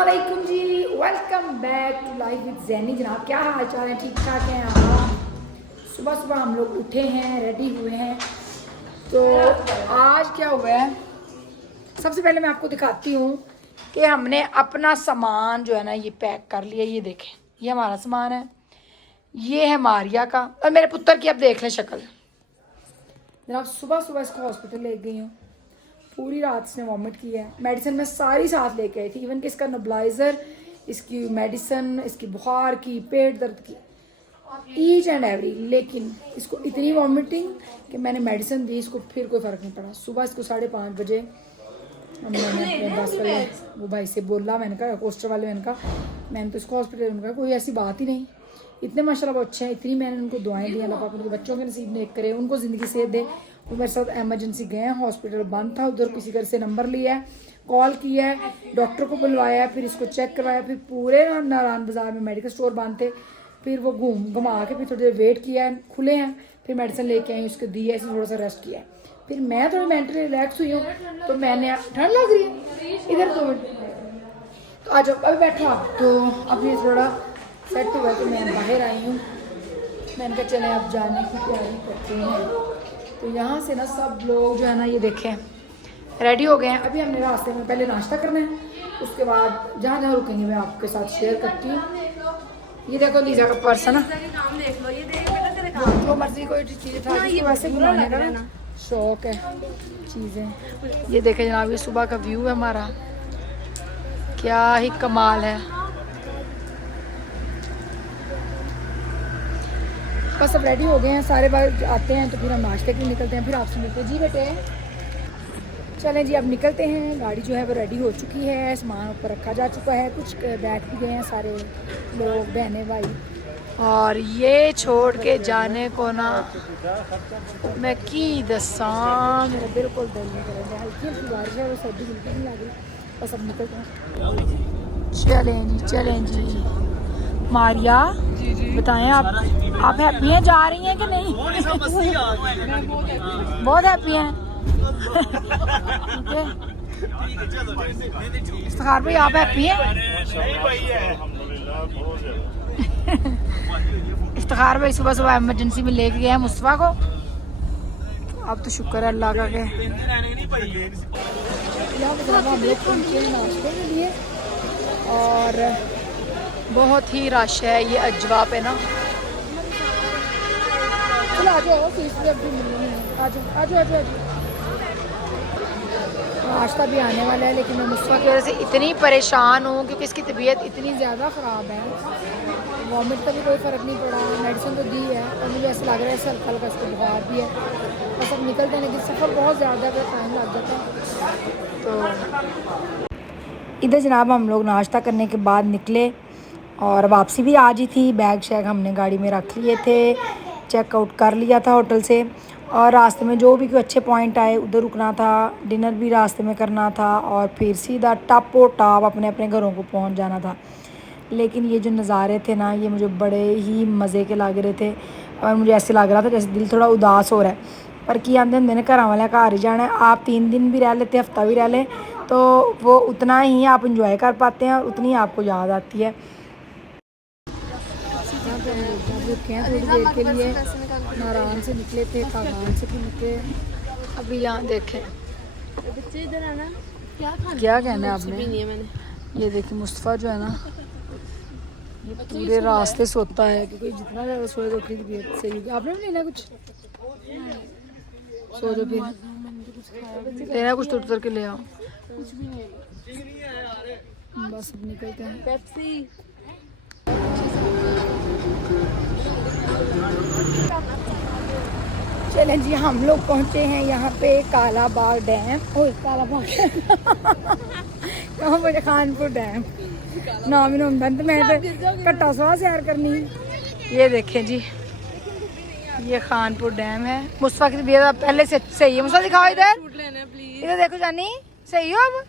अस्सलामुअलैकुम जी, welcome back to life with Zainy. जनाब क्या हाल चाल है? ठीक ठाक हैं आप? सुबह सुबह हम लोग उठे हैं, रेडी हुए हैं। तो आज क्या हुआ है, सबसे पहले मैं आपको दिखाती हूँ कि हमने अपना सामान जो है ना ये पैक कर लिया। ये देखें, ये हमारा सामान है, ये है मारिया का और मेरे पुत्र की। अब देख लें शक्ल। जनाब सुबह सुबह इसको हॉस्पिटल ले गई हूँ, पूरी रात इसने वॉमिट किया है। मेडिसिन मैं सारी साथ लेके आई थी, इवन कि इसका नेबुलाइजर, इसकी मेडिसिन, इसकी बुखार की, पेट दर्द की, ईच एंड एवरी। लेकिन इसको इतनी वॉमिटिंग कि मैंने मेडिसिन दी, इसको फिर कोई फ़र्क नहीं पड़ा। सुबह इसको 5:30 बजे मैंने अपने बस वाले वो भाई से बोला, मैंने कहा कोस्टर वाले, मैंने कहा मैंने तो इसको हॉस्पिटल में कहा कोई ऐसी बात ही नहीं। इतने माशाल्लाह वो अच्छे हैं, इतनी मैंने उनको दुआएं दी, अल्लाह पाक उनके बच्चों के नसीब नेक करे, उनको ज़िंदगी सेहत दे। वो मेरे साथ एमरजेंसी गए हैं, हॉस्पिटल बंद था, उधर किसी घर से नंबर लिया है, कॉल किया है, डॉक्टर को बुलवाया, फिर इसको चेक करवाया, फिर पूरे नारायण बाज़ार में मेडिकल स्टोर बंद थे, फिर वो घुमा के फिर थोड़ी देर वेट किया है, खुले हैं, फिर मेडिसिन लेके आई, उसको दी है, इसने थोड़ा सा रेस्ट किया है। फिर मैं थोड़ी मेंटली रिलैक्स हुई हूँ, तो मैंने ठंड लग रही है इधर तो आज अभी बैठो आप। तो अभी थोड़ा सेट हुआ कि मैं बाहर आई हूँ, मैंने कहा चले अब जाने की तैयारी करते हैं। तो यहाँ से ना सब लोग जो है ना ये देखें रेडी हो गए हैं। अभी हमने रास्ते में पहले नाश्ता करना है, उसके बाद जहाँ जहाँ रुकेंगे मैं आपके साथ शेयर करती हूँ। ये देखो लीजा का पर्स है ना, जो मर्जी कोई चीज़ था वैसे बुलाने का ना शौक है चीज़ें। ये देखें जनाब, ये सुबह का व्यू है हमारा, क्या ही कमाल है। बस अब रेडी हो गए हैं, सारे बार आते हैं तो फिर हम नाश्ते के लिए निकलते हैं, फिर आपसे मिलते हैं। जी बेटे चलें जी, अब निकलते हैं। गाड़ी जो है वो रेडी हो चुकी है, सामान ऊपर रखा जा चुका है, कुछ बैठ भी गए हैं सारे लोग, बहनें भाई। और ये छोड़ के जाने को ना मैं की दसा, मेरा बिल्कुल दिल नहीं कर रहा। हल्की हल्की बारिश है, वो सर्दी बिल्कुल नहीं लग रही। बस अब निकलते हैं। चलें जी मारिया बताएं आप हैप्पी हैं, जा रही हैं कि नहीं? बहुत हैप्पी हैं। इफ्तिखार भाई आप हैप्पी हैं? इफ्तिखार भाई सुबह सुबह इमरजेंसी में लेके गए हैं मुस्तफा को। अब तो शुक्र है अल्लाह का के हम लोग पहुंचे नाश्ते के लिए और बहुत ही रश है ये अजवा पे ना। चलो आ जाओ, फीस भी अभी मिलनी है, आ जाओ। नाश्ता भी आने वाला है, लेकिन मैं मुस्तफा की वजह से इतनी परेशान हूँ क्योंकि इसकी तबीयत इतनी ज़्यादा ख़राब है। वॉमिट का भी कोई फ़र्क नहीं पड़ा, मेडिसिन तो दी है और मुझे ऐसा लग रहा है ऐसा हल्का हल्का इसको बुखार भी है। बस अब निकलते हैं, लेकिन सफ़र बहुत ज़्यादा टाइम लग जाता है। तो इधर जनाब हम लोग नाश्ता करने के बाद निकले और वापसी भी आज ही थी। बैग शैग हमने गाड़ी में रख लिए थे, चेकआउट कर लिया था होटल से, और रास्ते में जो भी कोई अच्छे पॉइंट आए उधर रुकना था, डिनर भी रास्ते में करना था और फिर सीधा टापो टाप अपने अपने घरों को पहुंच जाना था। लेकिन ये जो नज़ारे थे ना ये मुझे बड़े ही मज़े के लग रहे थे और मुझे ऐसे लग रहा था जैसे दिल थोड़ा उदास हो रहा है। पर कि आंदे हमने घर वाले घर ही जाना है। आप 3 दिन भी रह लेते, हफ्ता भी रह लें, तो वो उतना ही आप इंजॉय कर पाते हैं और उतनी आपको याद आती है। रुके हैं थोड़ी देर के लिए, नारायण से निकले थे, कागान से भी निकले। अभी यहाँ देखें क्या कहना है आपने। ये देखिए मुस्तफ़ा जो है ना ये पूरे रास्ते सोता है, क्योंकि जितना ज़्यादा सोएगा उतनी तबीयत सही होगी। आपने भी लेना कुछ, सो जो फिर लेना कुछ तो के ले आओ। बस अब निकलते हैं। चलें जी, हम लोग पहुंचे हैं यहाँ पे काला बाग डैम। ओह काला बाग यहाँ पे खानपुर डैम नाम ही बंद। मैं तो कट्टा सवा सैर करनी। ये देखें जी, ये खानपुर डैम है। मुस्तफा की तबीयत पहले से सही है। मुस्तफा दिखाओ इधर देखो जानी, सही हो अब?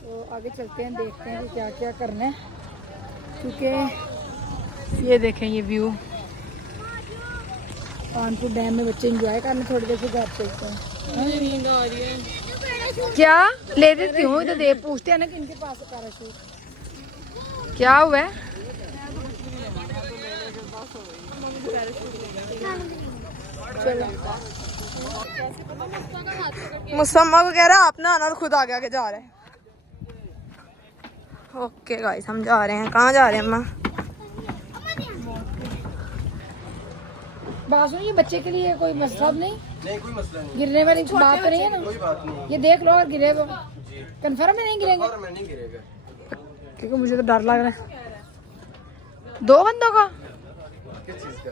तो आगे चलते हैं, देखते हैं कि क्या क्या करना है, क्योंकि ये देखें ये व्यू कानपुर डैम में बच्चे एंजॉय करने, थोड़ी देर से घर चलते हैं। नींद आ रही है। क्या ले देती हूँ, इधर दे पूछते हैं ना कि इनके पास है पैराशूट। क्या हुआ है? चलो मुसम्मा को कह रहा है आप ना आना, तो खुद आगे आगे जा रहे हैं। ओके गाइस, हम जा रहे हैं। कहाँ जा रहे हैं अम्मा? बात सुनो, ये बच्चे के लिए कोई मसला नहीं? नहीं, कोई मसला नहीं। गिरने वाली बात तो नहीं है ना? कोई बात नहीं। ये देख लो, और गिरे तो कंफर्म है नहीं गिरेंगे? और मैं नहीं गिरेगा, क्योंकि मुझे तो डर लग रहा है 2 बंदों का। किस चीज का?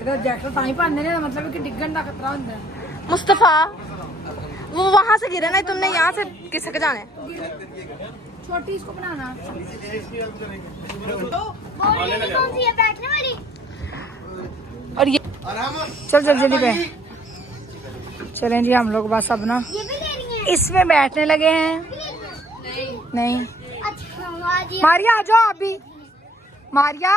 इधर जैकेट पानी पाने ने मतलब कि डिगन का खतरा होता है। मुस्तफा वो वहाँ से गिरे ना, तुमने यहाँ से किसक जाना है? छोटी इसको बनाना। और ये चल जल्दी पे चलें जी हम लोग बस अब ना इसमें बैठने लगे हैं। नहीं मारिया आ जाओ अभी। मारिया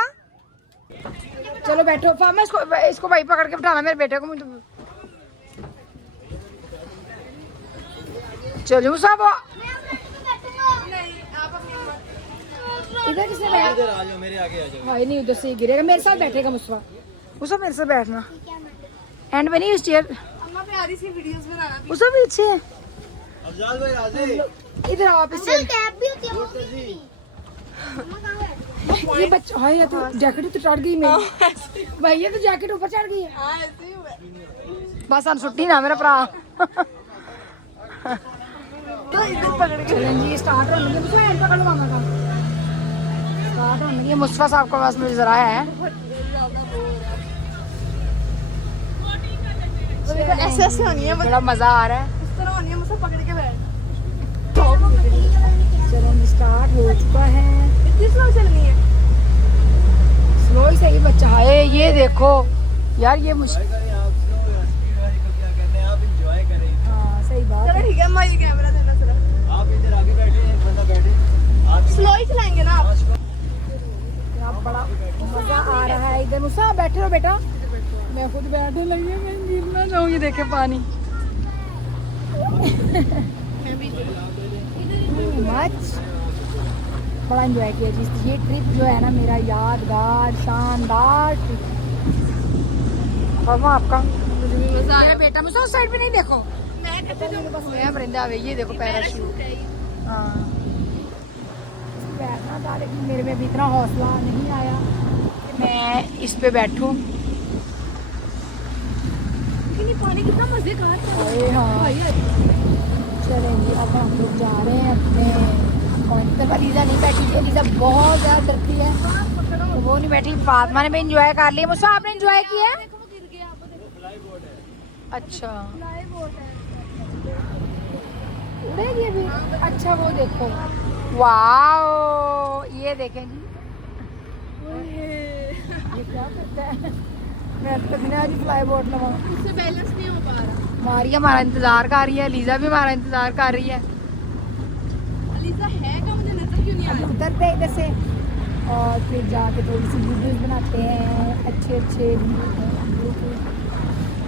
चलो बैठो। फामा इसको भाई पकड़ के बिठाना मेरे बेटे को। मुझे चलो सब इधर किसने बैठा? इधर आ जाओ, मेरे आगे आ जाओ। भाई नहीं उधर से ही गिरेगा, मेरे साथ बैठेगा मुस्वा। मुस्वा मेरे साथ बैठना। एंड में नहीं उस चेयर। अम्मा प्यारी सी वीडियोस बनाना। मुस्वा पीछे है। अफजाल भाई आ जाए। इधर आओ आप इससे। ये बच्चा हाय ये तो जैकेट तो चढ़ गई मेरी। भाई ये तो जैकेट ऊपर चढ़ गई है। हाँ ऐसे ही हुआ। बस हम छुट्टी ना मेरा भरा। चलें जी स्टार्ट होने लगे। मुस्वा हैंड पकड़ लो मामा का। स्टार्ट होने लगे। मुस्वा साहब का बस मुझे जरा है। ऐसे ऐसे होनी है, बड़ा मजा आ रहा है। इस तरह होनी है, मुझसे पकड़ के बैठ। चलो स्टार्ट हो चुका है। इतनी स्लो चलनी है? स्लो ही सही बच्चा है। ये देखो यार ये मुश्किल। आप एंजॉय करें। हाँ सही बात चलो है। ठीक है अम्मा, ये कैमरा देना जरा। आप इधर आगे बैठे, एक बंदा बैठे। आप स्लो ही चलाएंगे ना आप? यहाँ बड़ा मजा आ रहा है। इधर मुसा बैठे रहो बेटा। मैं खुद बैठने लगी हूँ, मैं गिरना जाऊँ। ये देखे पानी मच बड़ा एंजॉय किया जी। ये ट्रिप जो है ना मेरा यादगार शानदार ट्रिप। और आपका? मुझे भी मजा आया। बेटा मुझे उस साइड पे नहीं देखो। मैं कहते तो बस मैं परिंदा आवे। ये देखो पैराशूट। हाँ बैठना था, लेकिन मेरे में भी इतना हौसला नहीं आया कि मैं इस पे बैठूं। लेकिन पानी कितना मजे का आता है। अरे हाँ चलें जी अब हम लोग जा रहे हैं अपने पॉइंट पर। लीजा नहीं बैठी थी, लीजा बहुत ज़्यादा डरती है तो वो नहीं बैठी। फातिमा ने भी इंजॉय कर लिया। मुझसे आपने इंजॉय किया? अच्छा उड़ेगी अभी। अच्छा वो देखो, वाओ ये देखें जी। ये क्या करता है? मैं तो बिना आज फ्लाई बोर्ड लगा। उससे बैलेंस नहीं हो पा रहा। मारिया हमारा इंतजार कर रही है, लीजा भी हमारा इंतजार कर रही है। अलीजा है का मुझे नजर क्यों नहीं आ अब रहा? उतरते हैं इधर से और फिर जाके थोड़ी सी वीडियोस बनाते हैं। अच्छे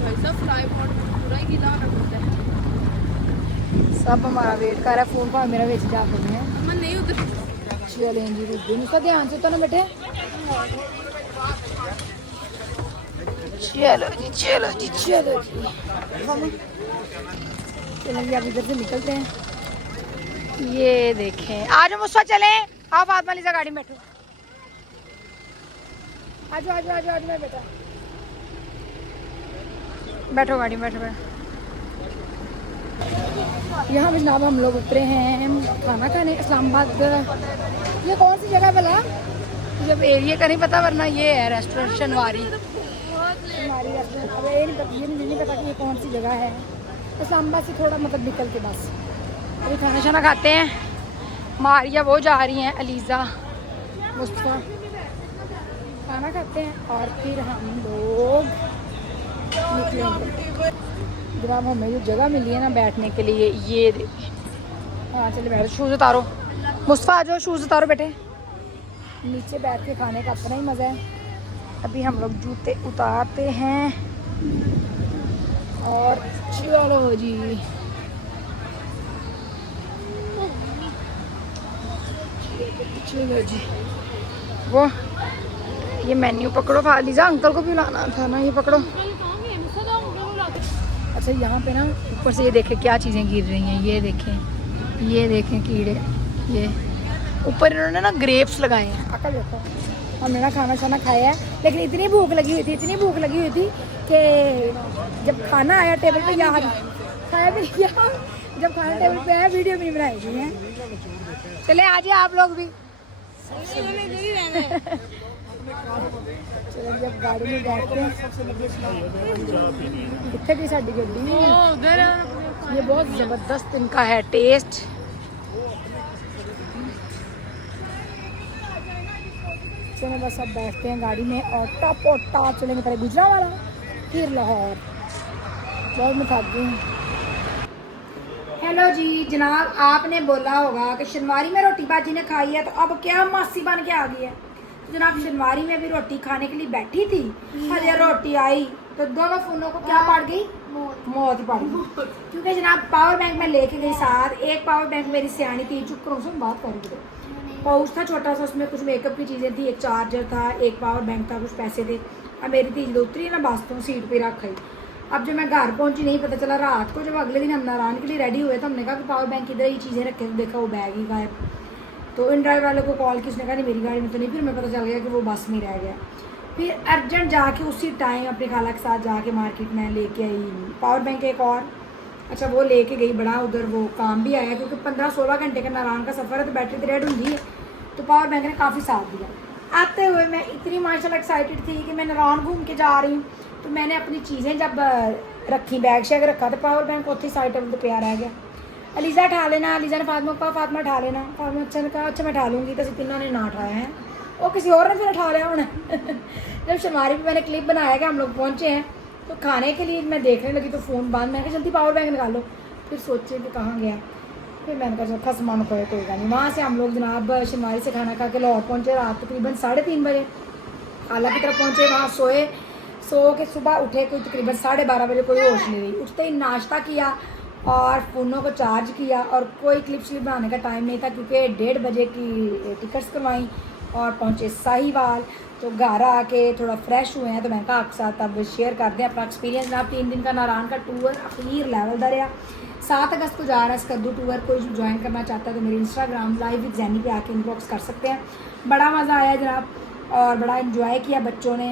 भाई साहब फ्लाई बोर्ड पूरा ही गीला होना पड़ता है। सब हमारा वेट कर रहा है। फोन पर मेरा वेच जाते हैं। अम्मा नहीं उधर। चलें जी रुक उसका ध्यान से तो ना बैठे। चलो जी चलो जी चलो जी चलेंगे। अब इधर से निकलते हैं। ये देखें आज हम उसका चले। आप फातिमा लीजा गाड़ी में बैठो। आज आज आज आज मैं बेटा बैठो गाड़ी में बैठो। यहाँ पे जनाब हम लोग उतरे हैं खाना खाने इस्लामाबाद। ये कौन सी जगह भला? जब एरिया का नहीं पता, वरना ये है रेस्टोरेंट शनवारी। अब ये नहीं पता कि ये कौन सी जगह है। इस्लामाबाद से थोड़ा मतलब निकल के बस अभी खाना शाना खाते हैं। मारिया वो जा रही हैं, अलीज़ा मुस्तफा खाना खाते हैं और फिर हम लोग निकलेंगे। जब हमें जो जगह मिली है ना बैठने के लिए, ये हाँ चले बैठो। शूज़ उतारो मुस्तफा, आ जाओ शूज़ उतारो बेटे। नीचे बैठ के खाने का अपना ही मज़ा है। अभी हम लोग जूते उतारते हैं और चलो जी, चलो जी, वो ये मेन्यू पकड़ो फालिजा, अंकल को भी लाना था ना, ये पकड़ो। अच्छा यहाँ पे ना ऊपर से ये देखें क्या चीज़ें गिर रही हैं, ये देखें कीड़े, ये ऊपर इन्होंने ना ग्रेप्स लगाए हैं। अकल देखो, हमने ना खाना शाना खाया है, लेकिन इतनी भूख लगी हुई थी कि जब खाना आया टेबल पे याद खाया भी नहीं, जब खाना टेबल पे आया वीडियो भी नहीं बनाई गई है। चले आ जाइए आप लोग भी। चलो जब गाड़ी में बैठते हैं, कितने की साड़ी गड्डी है, ये बहुत ज़बरदस्त इनका है टेस्ट। चलो बस अब बैठते हैं गाड़ी में और टॉप चलेंगे, पहले गुजरावाला फिर लाहौर। बहुत मैं थक गई हूँ। हेलो जी जनाब, आपने बोला होगा कि शनवारी में रोटी बाजी ने खाई है तो अब क्या मासी बन के आ गई है। तो जनाब शनवारी में भी रोटी खाने के लिए बैठी थी, हजे रोटी आई तो दोनों फोनों को क्या पड़ गई, मौत पड़ गई। क्योंकि जनाब पावर बैंक में लेके गई साथ, एक पावर बैंक मेरी सियानी थी, चुप करो उसमें बात करेंगे। पाउच था छोटा सा, उसमें कुछ मेकअप की चीज़ें थी, एक चार्जर था, एक पावर बैंक था, कुछ पैसे थे। अब मेरी थी जो उतरी ना बस तो सीट पे रख गई। अब जब मैं घर पहुंची नहीं पता चला रात को, जब अगले दिन हम नारायण के लिए रेडी हुए तो हमने कहा कि पावर बैंक इधर ही चीज़ें रखे, तो देखा वो बैग ही गायब। तो इन ड्राइवर वाले को कॉल की, उसने कहा नहीं मेरी गाड़ी में तो नहीं, फिर मैं पता चल गया कि वो बस में रह गया। फिर अर्जेंट जाके उसी टाइम अपनी खाला के साथ जाके मार्केट में लेके आई पावर बैंक एक और। अच्छा वो लेके गई, बड़ा उधर वो काम भी आया, क्योंकि 15-16 घंटे का नारायण का सफ़र है तो बैटरी तो रेड होती है, तो पावर बैंक ने काफ़ी साथ दिया। आते हुए मैं इतनी माशाल्लाह एक्साइटेड थी कि मैं नारायण घूम के जा रही हूँ, तो मैंने अपनी चीज़ें जब रखी, बैग शैग रखा, तो पावर बैंक उत्थे साइड टेबल पर पे रह गया। अलीज़ा उठा लेना, अलीज़ा ने फातिमा को कहा फातिमा उठा लेना, फातिमा अच्छा ने कहा अच्छा मैं उठा लूँगी, तो तीनों ने ना उठाया है, वो किसी और ने फिर उठा लिया होना। जब शनवारी पे मैंने क्लिप बनाया कि हम लोग पहुँचे हैं, तो खाने के लिए मैं देखने लगी तो फ़ोन बंद, मैं कहा जल्दी पावर बैंक निकालो, फिर सोचे कि कहाँ गया, फिर मैंने कहा चलो खसमान खोए कोई नहीं। वहाँ से हम लोग जनाब शनवारी से खाना खा के लाहौर पहुँचे रात तकरीबन 3:30 बजे, खाला की तरफ पहुँचे, वहाँ सोए, सो के सुबह उठे कोई तकरीबन 12:30 बजे, कोई होश नहीं रही। उठते ही नाश्ता किया और फ़ोनों को चार्ज किया, और कोई क्लिप श्लिप बनाने का टाइम नहीं था क्योंकि 1:30 बजे की टिकट्स करवाई और पहुँचे साहिवाल। तो घर आके थोड़ा फ्रेश हुए हैं, तो मैं कहा आपके साथ अब शेयर कर दें अपना एक्सपीरियंस। जनाब 3 दिन का नारायण का टूर अखीर लेवल दा रहा। 7 अगस्त को जा रहा है स्कद्दू टूर, कोई ज्वाइन करना चाहता है तो मेरे इंस्टाग्राम लाइव विद जैनी पे आके इनबॉक्स कर सकते हैं। बड़ा मज़ा आया जनाब और बड़ा इन्जॉय किया बच्चों ने।